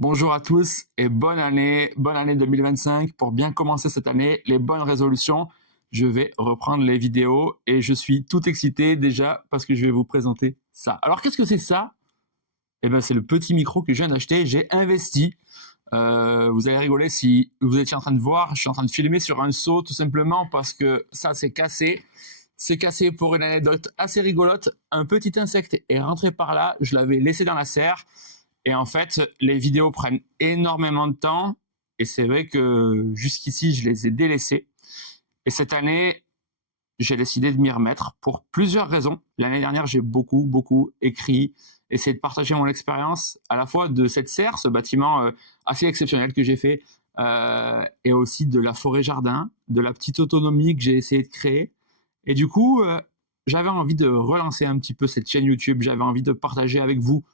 Bonjour à tous et bonne année 2025. Pour bien commencer cette année, les bonnes résolutions, je vais reprendre les vidéos et je suis tout excité déjà parce que je vais vous présenter ça. Alors qu'est-ce que c'est ça? Eh ben c'est le petit micro que je viens d'acheter. J'ai investi. Vous allez rigoler si vous étiez en train de voir. Je suis en train de filmer sur un seau tout simplement parce que ça c'est cassé. C'est cassé pour une anecdote assez rigolote. Un petit insecte est rentré par là. Je l'avais laissé dans la serre. Et en fait, les vidéos prennent énormément de temps. Et c'est vrai que jusqu'ici, je les ai délaissées. Et cette année, j'ai décidé de m'y remettre pour plusieurs raisons. L'année dernière, j'ai beaucoup écrit, essayé de partager mon expérience à la fois de cette serre, ce bâtiment assez exceptionnel que j'ai fait, et aussi de la forêt-jardin, de la petite autonomie que j'ai essayé de créer. Et du coup, j'avais envie de relancer un petit peu cette chaîne YouTube. J'avais envie de partager avec vous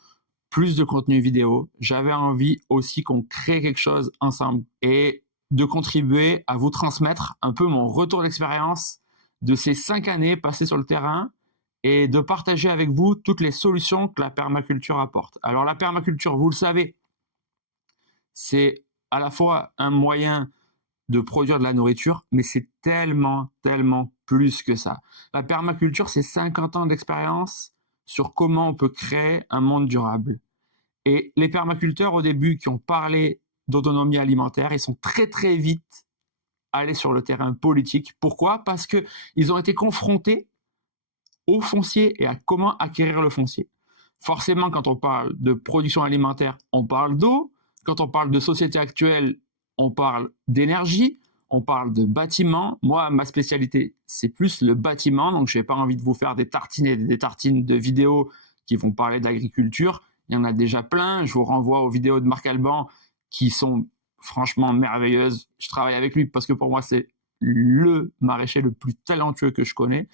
plus de contenu vidéo. J'avais envie aussi qu'on crée quelque chose ensemble et de contribuer à vous transmettre un peu mon retour d'expérience de ces 5 années passées sur le terrain et de partager avec vous toutes les solutions que la permaculture apporte. Alors la permaculture, vous le savez, c'est à la fois un moyen de produire de la nourriture, mais c'est tellement plus que ça. La permaculture, c'est 50 ans d'expérience sur comment on peut créer un monde durable. Et les permaculteurs, au début, qui ont parlé d'autonomie alimentaire, ils sont très vite allés sur le terrain politique. Pourquoi? Parce qu'ils ont été confrontés au foncier et à comment acquérir le foncier. Forcément, quand on parle de production alimentaire, on parle d'eau. Quand on parle de société actuelle, on parle d'énergie, on parle de bâtiment. Moi, ma spécialité, c'est plus le bâtiment, donc je n'ai pas envie de vous faire des tartines et des tartines de vidéos qui vont parler d'agriculture. Il y en a déjà plein. Je vous renvoie aux vidéos de Marc Alban qui sont franchement merveilleuses. Je travaille avec lui parce que pour moi, c'est le maraîcher le plus talentueux que je connais.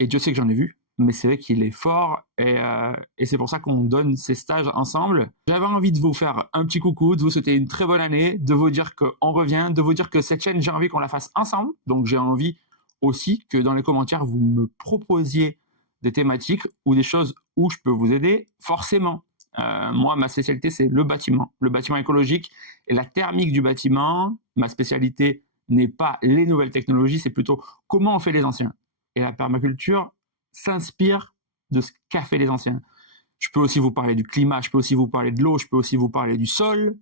Et Dieu sait que j'en ai vu, mais c'est vrai qu'il est fort et c'est pour ça qu'on donne ces stages ensemble. J'avais envie de vous faire un petit coucou, de vous souhaiter une très bonne année, de vous dire qu'on revient, de vous dire que cette chaîne, j'ai envie qu'on la fasse ensemble. Donc j'ai envie aussi que dans les commentaires, vous me proposiez des thématiques ou des choses où je peux vous aider, forcément. Moi, ma spécialité, c'est le bâtiment écologique et la thermique du bâtiment. Ma spécialité n'est pas les nouvelles technologies, c'est plutôt comment on fait les anciens. Et la permaculture s'inspire de ce qu'a fait les anciens. Je peux aussi vous parler du climat, je peux aussi vous parler de l'eau, je peux aussi vous parler du sol.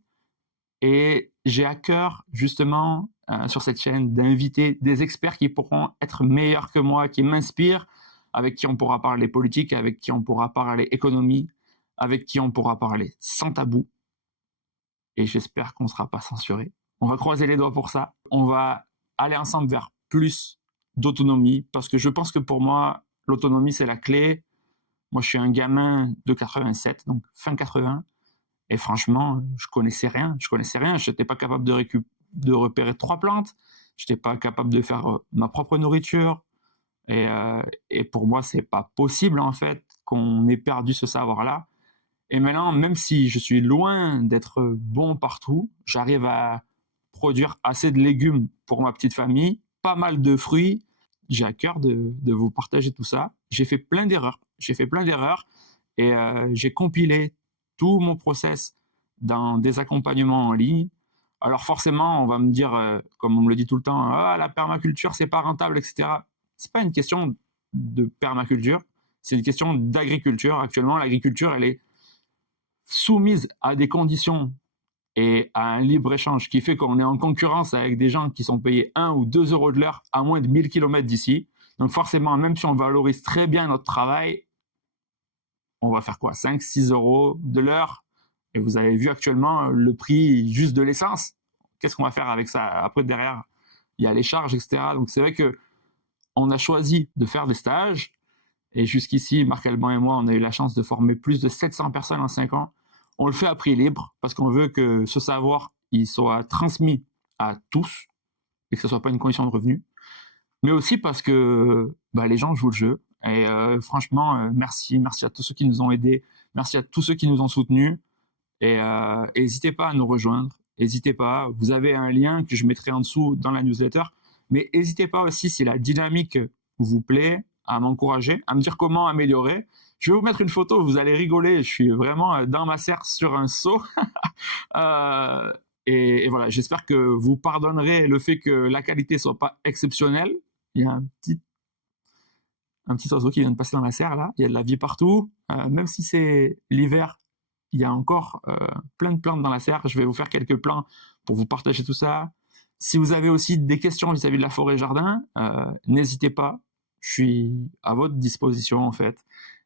Et j'ai à cœur, justement, sur cette chaîne, d'inviter des experts qui pourront être meilleurs que moi, qui m'inspirent, avec qui on pourra parler politique, avec qui on pourra parler économie, avec qui on pourra parler sans tabou. Et j'espère qu'on ne sera pas censuré. On va croiser les doigts pour ça. On va aller ensemble vers plus d'autonomie, parce que je pense que pour moi, l'autonomie, c'est la clé. Moi, je suis un gamin de 87, donc fin 80, et franchement, je connaissais rien. Je n'étais pas capable de repérer 3 plantes. Je n'étais pas capable de faire ma propre nourriture. Et pour moi, c'est pas possible, en fait, qu'on ait perdu ce savoir-là. Et maintenant, même si je suis loin d'être bon partout, j'arrive à produire assez de légumes pour ma petite famille, pas mal de fruits. J'ai à cœur de vous partager tout ça. J'ai fait plein d'erreurs. Et j'ai compilé tout mon process dans des accompagnements en ligne. Alors forcément, on va me dire, comme on me le dit tout le temps, ah, la permaculture, c'est pas rentable, etc. C'est pas une question de permaculture, c'est une question d'agriculture. Actuellement, l'agriculture, elle est soumise à des conditions et à un libre-échange qui fait qu'on est en concurrence avec des gens qui sont payés 1 ou 2 euros de l'heure à moins de 1000 km d'ici. Donc forcément, même si on valorise très bien notre travail, on va faire quoi? 5, 6 euros de l'heure. Et vous avez vu actuellement le prix juste de l'essence. Qu'est-ce qu'on va faire avec ça? Après, derrière, il y a les charges, etc. Donc c'est vrai qu'on a choisi de faire des stages. Et jusqu'ici, Marc Alban et moi, on a eu la chance de former plus de 700 personnes en 5 ans. On le fait à prix libre parce qu'on veut que ce savoir il soit transmis à tous et que ce ne soit pas une condition de revenu. Mais aussi parce que les gens jouent le jeu. Et franchement, merci à tous ceux qui nous ont aidés. Merci à tous ceux qui nous ont soutenus. Et n'hésitez pas à nous rejoindre. N'hésitez pas. Vous avez un lien que je mettrai en dessous dans la newsletter. Mais n'hésitez pas aussi, si la dynamique vous plaît, à m'encourager, à me dire comment améliorer. Je vais vous mettre une photo, vous allez rigoler. Je suis vraiment dans ma serre sur un seau. Euh, et voilà, j'espère que vous pardonnerez le fait que la qualité soit pas exceptionnelle. Il y a un petit oiseau qui vient de passer dans la serre là. Il y a de la vie partout. Même si c'est l'hiver, il y a encore plein de plantes dans la serre. Je vais vous faire quelques plans pour vous partager tout ça. Si vous avez aussi des questions vis-à-vis de la forêt jardin, n'hésitez pas. Je suis à votre disposition en fait.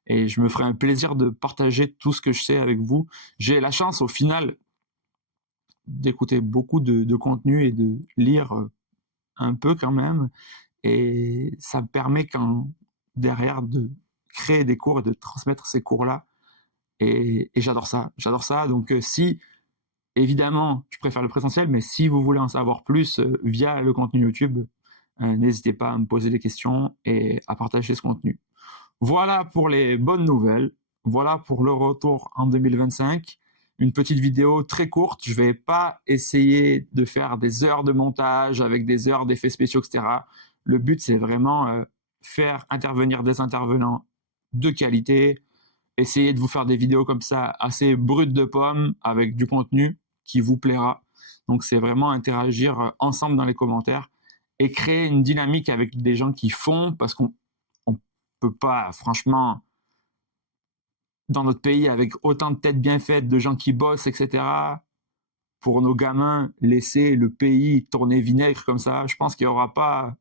Et je me ferai un plaisir de partager tout ce que je sais avec vous. J'ai la chance au final d'écouter beaucoup de contenu et de lire un peu quand même. Et ça me permet quand derrière de créer des cours et de transmettre ces cours-là. Et j'adore ça. J'adore ça. Donc si, évidemment, je préfère le présentiel, mais si vous voulez en savoir plus via le contenu YouTube, n'hésitez pas à me poser des questions et à partager ce contenu. Voilà pour les bonnes nouvelles. Voilà pour le retour en 2025. Une petite vidéo très courte. Je vais pas essayer de faire des heures de montage avec des heures d'effets spéciaux, etc. Le but, c'est vraiment faire intervenir des intervenants de qualité, essayer de vous faire des vidéos comme ça assez brutes de pommes avec du contenu qui vous plaira. Donc c'est vraiment interagir ensemble dans les commentaires et créer une dynamique avec des gens qui font, parce qu'on peut pas, franchement, dans notre pays, avec autant de têtes bien faites, de gens qui bossent, etc., pour nos gamins, laisser le pays tourner vinaigre comme ça, je pense qu'il n'y aura pas,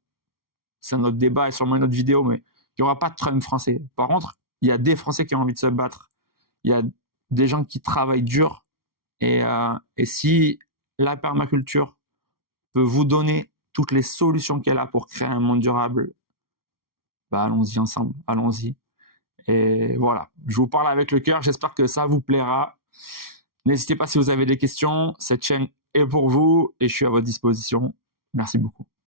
c'est un autre débat et sûrement une autre vidéo, mais il n'y aura pas de Trump français. Par contre, il y a des Français qui ont envie de se battre. Il y a des gens qui travaillent dur. Et si la permaculture peut vous donner toutes les solutions qu'elle a pour créer un monde durable, bah allons-y ensemble, allons-y. Et voilà, je vous parle avec le cœur, j'espère que ça vous plaira. N'hésitez pas si vous avez des questions, cette chaîne est pour vous et je suis à votre disposition. Merci beaucoup.